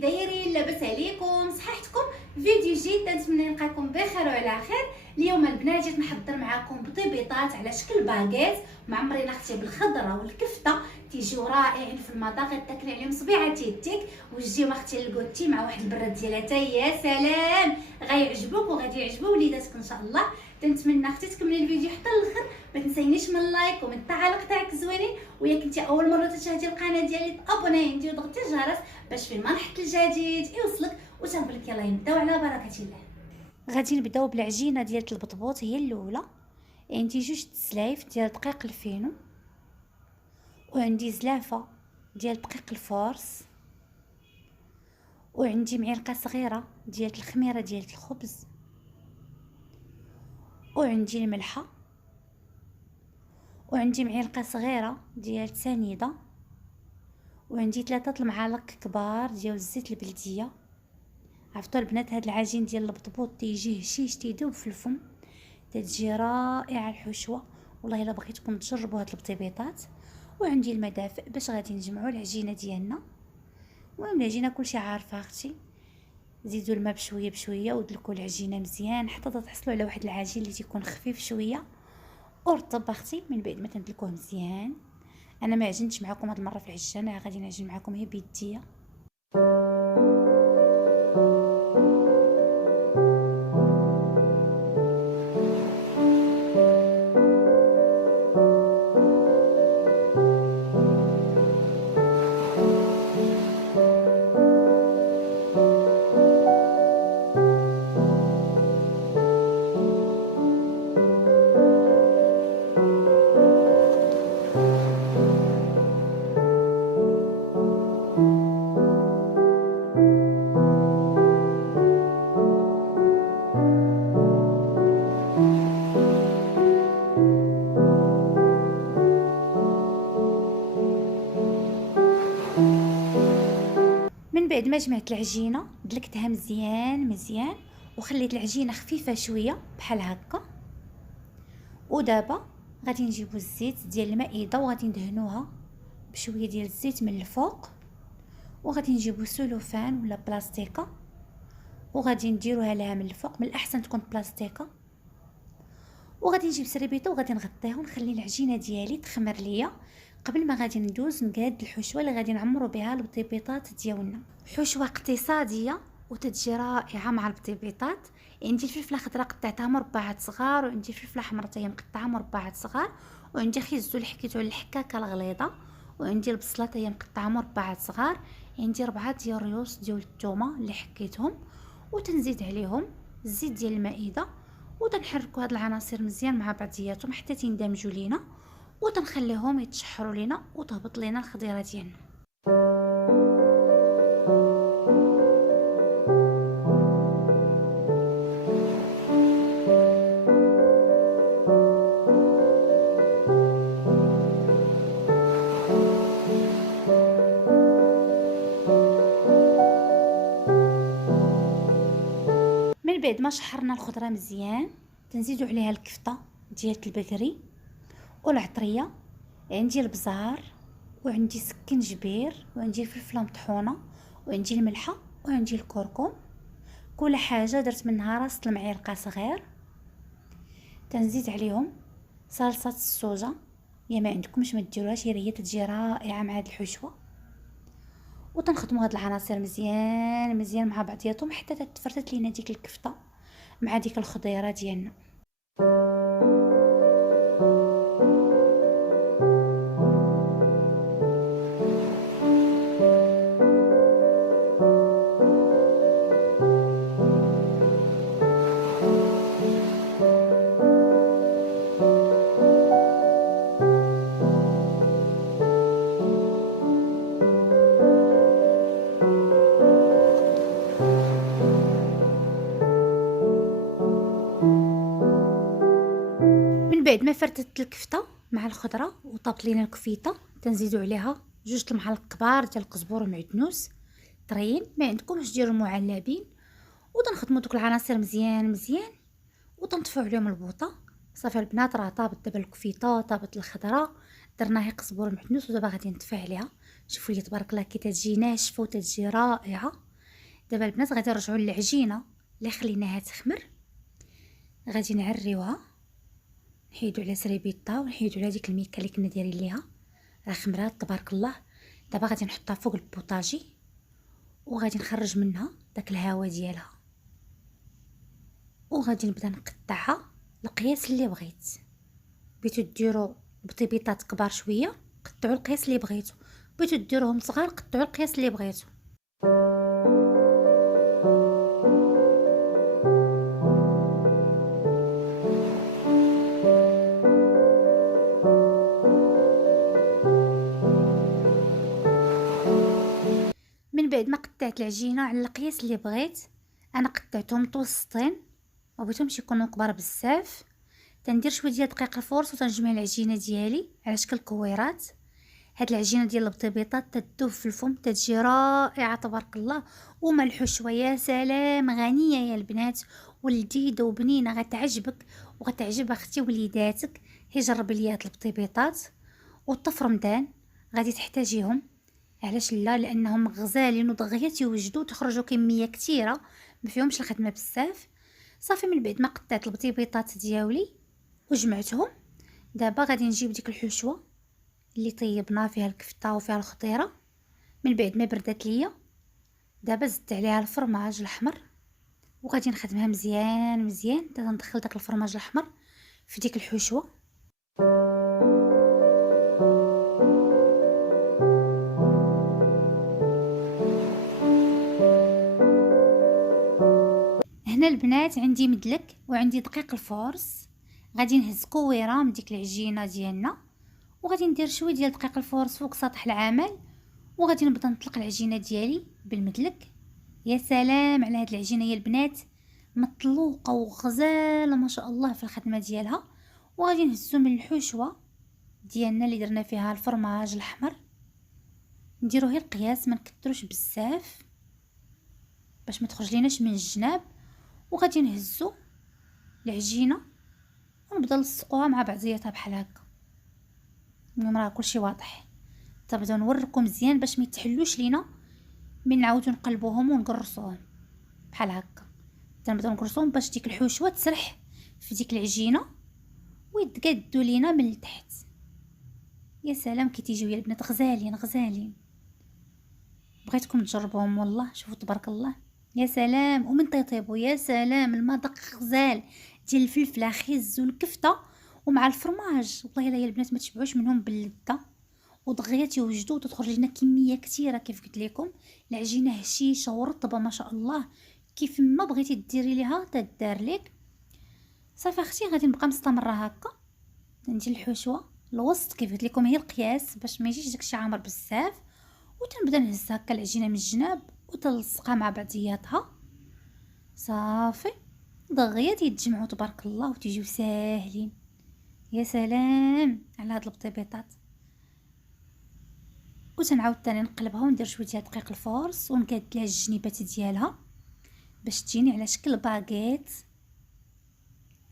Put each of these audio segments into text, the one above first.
دايرين؟ لاباس عليكم؟ صحتكم؟ فيديو جديد نتمنى نلقاكم بخير وعلى خير. اليوم البنات جيت نحضر معكم بطيبيطات على شكل باغيت معمرين اختي بالخضره والكفته، تيجيو رائعين في المطاق، تاكلي عليهم صبيعه تيتيك وتجيو اختي الكوتي مع واحد البراد ديالها تا يا سلام، غيعجبوك وغادي يعجبوا وليداتك ان شاء الله. تنتمنى اختي تكملي الفيديو حتى الاخر، ما تنسينيش من اللايك ومن التعاليق تاعك زوينين، ويا كنتي اول مره تشاهدي القناه ديالي تابوناي عندي وضغطي الجرس باش فين ما نحط الجديد يوصلك. وتنقول لك يلاه نبداو على بركه الله. غادي نبداو بالعجينه ديال البطبوط، هي الاولى. عندي جوج تسلايف ديال دقيق الفينو، وعندي زلافه ديال دقيق الفورس، وعندي معلقه صغيره ديال الخميره ديال الخبز، وعندي الملحه، وعندي معلقه صغيره ديال سنيده، وعندي 3 المعالق كبار ديال الزيت البلديه. عرفتوا البنات هاد العجين ديال البطبوط تيجي هشيش تيذوب في الفم، تتجي رائعه الحشوه. والله الا بغيتكم تجربوا هاد البطيبيطات. وعندي المدافئ باش غادي نجمعوا العجينه ديالنا. المهم العجينه كلشي عارفه اختي، زيدوا الماء بشويه بشويه ودلكوا العجينه مزيان حتى تحصلوا على واحد العجين اللي تيكون خفيف شويه ورطب اختي. من بعد ما تندلكوه مزيان، انا ما عجنتش معكم هاد المره في العجانه، غادي نعجن معكم هي بيديا. من بعد ما جمعت العجينه دلكتها مزيان مزيان وخليت العجينه خفيفه شويه بحال هكا. ودابا غادي نجيبو الزيت ديال المائده وغادي ندهنوها بشويه ديال الزيت من الفوق، وغادي نجيبو سلوفان ولا بلاستيكه وغادي نديروها لها من الفوق، من الاحسن تكون بلاستيكه. وغادي نجيب سريبيطه وغادي نغطيها ونخلي العجينه ديالي تخمر ليا قبل ما غادي ندوز نقاد الحشوه اللي غادي نعمرو بها البطيبيطات ديالنا. حشوه اقتصاديه وتتجي رائعه مع البطيبيطات. عندي الفلفله خضراء قطعتها مربعات صغار، وعندي الفلفله حمراء حتى هي مقطعه مربعات صغار، وعندي خيزو حكيتو على الحكاكه الغليظه، وعندي البصله حتى هي مقطعه مربعات صغار، عندي 4 ديال الريوس ديال الثومه اللي حكيتهم، وتنزيد عليهم الزيت ديال المائده، وتنحركوا هاد العناصر مزيان مع بعضياتهم حتى تندمجوا لينا، وتنخليهم يتشحروا لينا وتهبط لينا الخضيره ديالنا. من بعد ما شحرنا الخضره مزيان تنزيدوا عليها الكفته ديال البقري والعطريه، عندي البزار وعندي سكنجبير وعندي الفلفله مطحونه وعندي الملحه وعندي الكركم. كل حاجه درت منها راس المعلقه صغير. تنزيد عليهم صلصه الصوجه، يا ما عندكمش ما ديروهاش، هي تتجي رائعه مع هاد الحشوه. وتنخدموا هاد العناصر مزيان مزيان مع بعضياتهم حتى تتفرتت لينا ديك الكفته مع ديك الخضيره ديالنا. من بعد ما فرتت الكفته مع الخضره وطابت لينا الكفيته، تنزيدو عليها 2 المعالق كبار ديال القزبور ومعدنوس طريين، ما عندكمش ديروا معلبين. وتنخدموا دوك العناصر مزيان مزيان وتنطفيو عليهم البوطه. صافي البنات راه طابت دابا الكفيته، طابت الخضره، درنا قزبور ومعدنوس، ودابا غادي نطفي عليها. شوفوا لي تبارك الله كي تجي ناشفه وتجي رائعه. دابا البنات غادي نرجعوا للعجينه اللي خليناها تخمر. غادي نعريوها، نحيدو على سريبيطه ونحيدو على ديك الميكه اللي كنا دايرين ليها، راه خمرات تبارك الله. دابا غادي نحطها فوق البوطاجي وغادي نخرج منها داك الهواء ديالها، وغادي نبدا نقطعها القياس اللي بغيت. بغيتو ديروا بطيبيطات كبار شويه قطعوا القياس اللي بغيتو، بغيتو ديروهم صغار قطعوا القياس اللي بغيتو. من بعد ما قطعت العجينه على القياس اللي بغيت، انا قطعتهم متوسطين، ما بغيتهمش يكونوا كبار بزاف. تندير شويه ديال دقيق الفورس وتنجمع العجينه ديالي على شكل كويرات. هاد العجينه ديال البطيبيطات تذوب في الفم، تتجي رائعه تبارك الله، وملح شويه. سلام، غنيه يا البنات ولذيذه وبنينه، غتعجبك وغتعجب اختي وليداتك. هي جربي لي هاد البطيبيطات. والطف رمضان غادي تحتاجيهم، علاش لا؟ لانهم غزالين ودغيا تيوجدوا تخرجوا كميه كثيره، ما فيهمش الخدمه بزاف. صافي، من بعد ما قطعت البطيبيطات ديالي وجمعتهم، دابا غادي نجيب ديك الحشوه اللي طيبنا فيها الكفته وفيها الخضيره. من بعد ما بردت ليا، دابا زدت عليها الفرماج الاحمر وغادي نخدمها مزيان مزيان حتى ندخل داك الفرماج الاحمر في ديك الحشوه. هنا البنات عندي مدلك وعندي دقيق الفورس. غادي نهز كويره من ديك العجينه ديالنا وغادي ندير شويه ديال دقيق الفورس فوق سطح العمل، وغادي نبدا نطلق العجينه ديالي بالمدلك. يا سلام على هاد العجينه يا البنات، مطلوقه وغزاله ما شاء الله في الخدمه ديالها. وغادي نهزو من الحشوه ديالنا اللي درنا فيها الفرماج الاحمر، نديرو غير القياس، ما نكثروش بزاف باش ما تخرج ليناش من الجناب. وغادي نهزو العجينه ونبدا نلصقوها مع بعضياتها بحال هكا. المهم راه كلشي واضح. تنبداو نوركم مزيان باش ما يتحلوش لينا من نعاودو نقلبوهم ونقرصوهم بحال هكا. تنبداو نقرصوهم باش ديك الحشوه تسرح في ديك العجينه ويتقادوا لينا من التحت. يا سلام كي تيجيو يا البنات، غزالين غزالين، بغيتكم تجربوهم والله. شوفوا تبارك الله، يا سلام. ومن طيبوا يا سلام، المذاق غزال ديال الفلفله خيز والكفته ومع الفرماج، والله لا يا البنات ما تشبعوش منهم باللذه. ودغيا تيوجدوا وتخرج لنا كميه كثيره. كيف قلت لكم العجينه هشيشه ورطبه ما شاء الله، كيف ما بغيتي ديري ليها تدار لك. صافي اختي، غادي نبقى مستمره هكا. ندير الحشوه الوسط كيف قلت لكم، هي القياس باش ما يجيش داكشي عامر بزاف. وتنبدا نهز هكا العجينه من الجناب وتلصقها مع بعضياتها. صافي، دغيا تيتجمعوا تبارك الله وتيجيو ساهلين. يا سلام على هاد البطيبيطات. وتنعاود ثاني نقلبها وندير شويه ديال دقيق الفورس ونكاد لها الجنيبات ديالها باش تجيني على شكل باغيت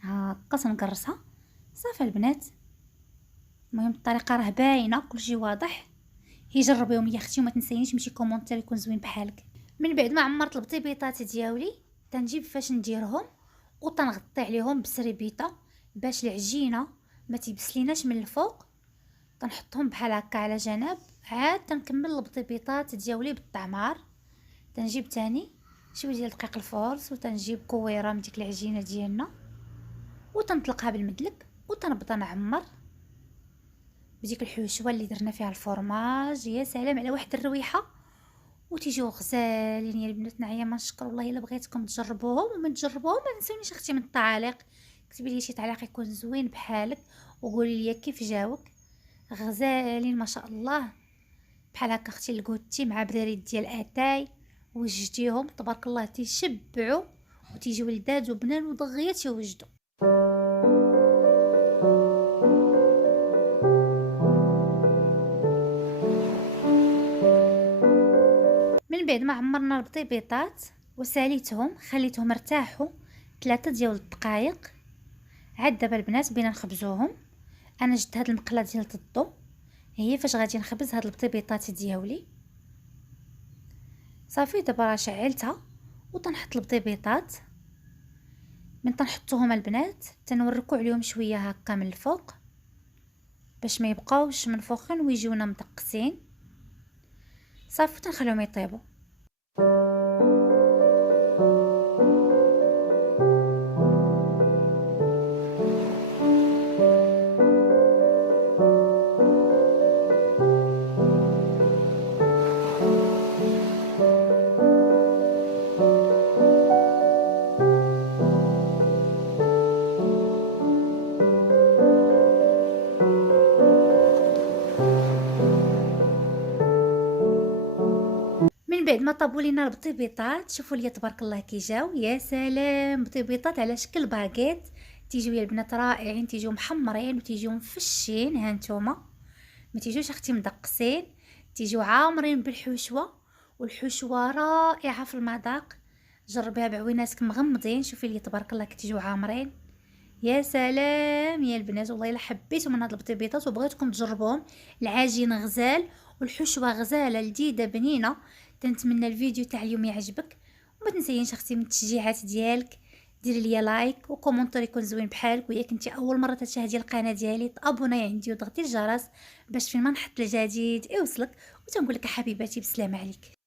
هكا. تنقرصها. صافي البنات، المهم الطريقه راه باينه كلشي واضح. هي جربيهم يا اختي وما تنسينيش مشي كومونتير يكون زوين بحالك. من بعد ما عمرت البطيبيطات ديالي تنجيب فاش نديرهم وتنغطي عليهم بسريبيطه باش العجينه ما تيبسليناش من الفوق. تنحطهم بحال هكا على جنب. عاد تنكمل البطيبيطات ديالي بالطعمار. تنجيب تاني شويه ديال دقيق الفورس وتنجيب كويره من ديك العجينه ديالنا وتنطلقها بالمدلك وتنبدا نعمر بديك الحشوه اللي درنا فيها الفرماج. يا سلام على واحد الرويحه، وتيجيو غزالين يا البنات. نعيا ما نشكر والله الا بغيتكم تجربوهم. ومن تجربوهم ما تنسونيش اختي من التعاليق، كتبي لي شي تعليق يكون زوين بحالك وقولي لي كيف جاوك. غزالين ما شاء الله بحال هكا اختي. الكوتي مع بريد ديال اتاي وجديهم تبارك الله تيشبعوا وتيجيو لذاذ وبنان ودغيا تيوجدوا. من بعد ما عمرنا البطيبيطات وساليتهم خليتهم ارتاحوا 3 ديال الدقائق، عاد دابا البنات بينا نخبزوهم. انا جبت هاد المقله ديال الضو، هي فاش غادي نخبز هاد البطيبيطات ديالي. صافي دابا راه شعلتها وتنحط البيضات من تنحطوهم البنات تنوركو عليهم شويه هكا من الفوق باش ما يبقاوش منفوخين ويجيونا مدقسين. صافي تنخليهم يطيبوا. من بعد ما طابوا لينا البطيبيطات شوفوا لي تبارك الله كي جاو، يا سلام، بطيبيطات على شكل باغيت. تيجيو يا البنات رائعين، تيجيو محمرين وتيجيو مفشين. ها نتوما ما تيجوش اختي مدقسين، تيجيو عامرين بالحشوه، والحشوه رائعه في المذاق. جربيها بعويناتك مغمضين، شوفي لي تبارك الله كي تيجيو عامرين. يا سلام يا البنات، والله الا حبيتو من هاد البطيبيطات وبغيتكم تجربوهم. العجين غزال والحشوه غزاله لذيذه بنينه. تنتمنى الفيديو تاع اليوم يعجبك، وما تنسييش اختي من التشجيعات ديالك، ديري لي لايك وكومونتير يكون زوين بحالك. وياك كنتي اول مره تشاهدي القناه ديالي تابوناي عندي وضغطي الجرس باش فين ما نحط الجديد يوصلك. وتنقول لك حبيباتي بسلامه عليك.